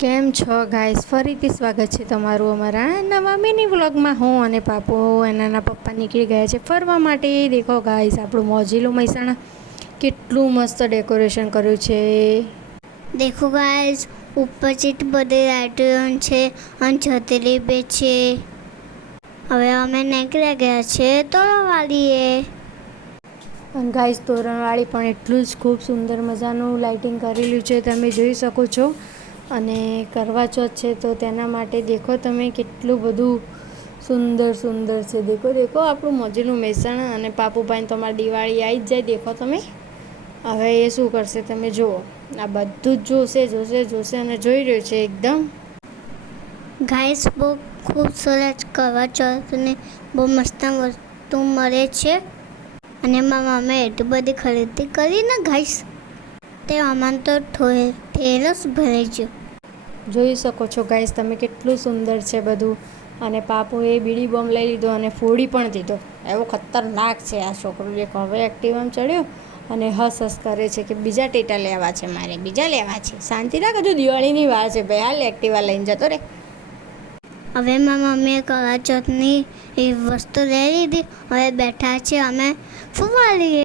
કેમ છો ગાઈસ? ફરીથી સ્વાગત છે તમારું અમારા નવા મિની વ્લોગમાં. હું અને પાપો એના પપ્પા નીકળી ગયા છે ફરવા માટે. દેખો ગાઈસ, આપણું મોજીલું મહેસાણા કેટલું મસ્ત ડેકોરેશન કર્યું છે. દેખો ગાઈસ, ઉપર જેટલી બધી લાઈટો છે અને છતરી બે છે. હવે અમે નીકળી ગયા છે તોરણવાળીએ. અને ગાઈસ, તોરણવાળી પણ એટલું જ ખૂબ સુંદર મજાનું લાઇટિંગ કરેલું છે, તમે જોઈ શકો છો. અને કરવા ચોથ છે તો તેના માટે દેખો તમે કેટલું બધું સુંદર છે. દેખો આપણું મોજીલું મહેસાણા. અને પાપુભાઈને તો અમારી દિવાળી આવી જ જાય. દેખો તમે, હવે એ શું કરશે તમે જુઓ. આ બધું જ જોશે અને જોઈ રહ્યો છે એકદમ. ગાઈસ, બહુ ખૂબ સરસ કરવા ચોથની બહુ મસ્ત વસ્તુ મળે છે. અને મારા મમ્મીએ એટલી બધી ખરીદી કરી ને ગાઈસ, તે આમાં તો ઠેલો જ ભરાઈ ગયો. જોઈ શકો છો ગાઈસ તમે કેટલું સુંદર છે બધું. અને પાપુએ બીડી બોમ્બ લઈ લીધો અને ફોડી પણ દીધો. એવો ખતરનાક છે આ છોકરો. દેખો, હવે એક્ટિવામાં ચડ્યો અને હસ કરે છે કે બીજા ટેટા લેવા છે, મારે બીજા લેવા છે. શાંતિ રાખ, હજુ દિવાળીની વાર છે ભાઈ. હાલ એક્ટિવા લઈને જતો રે. હવે મારા મમ્મીએ કરવા ચોથની એ વસ્તુ લઈ લીધી. હવે બેઠા છે અમે ફુવાળીએ.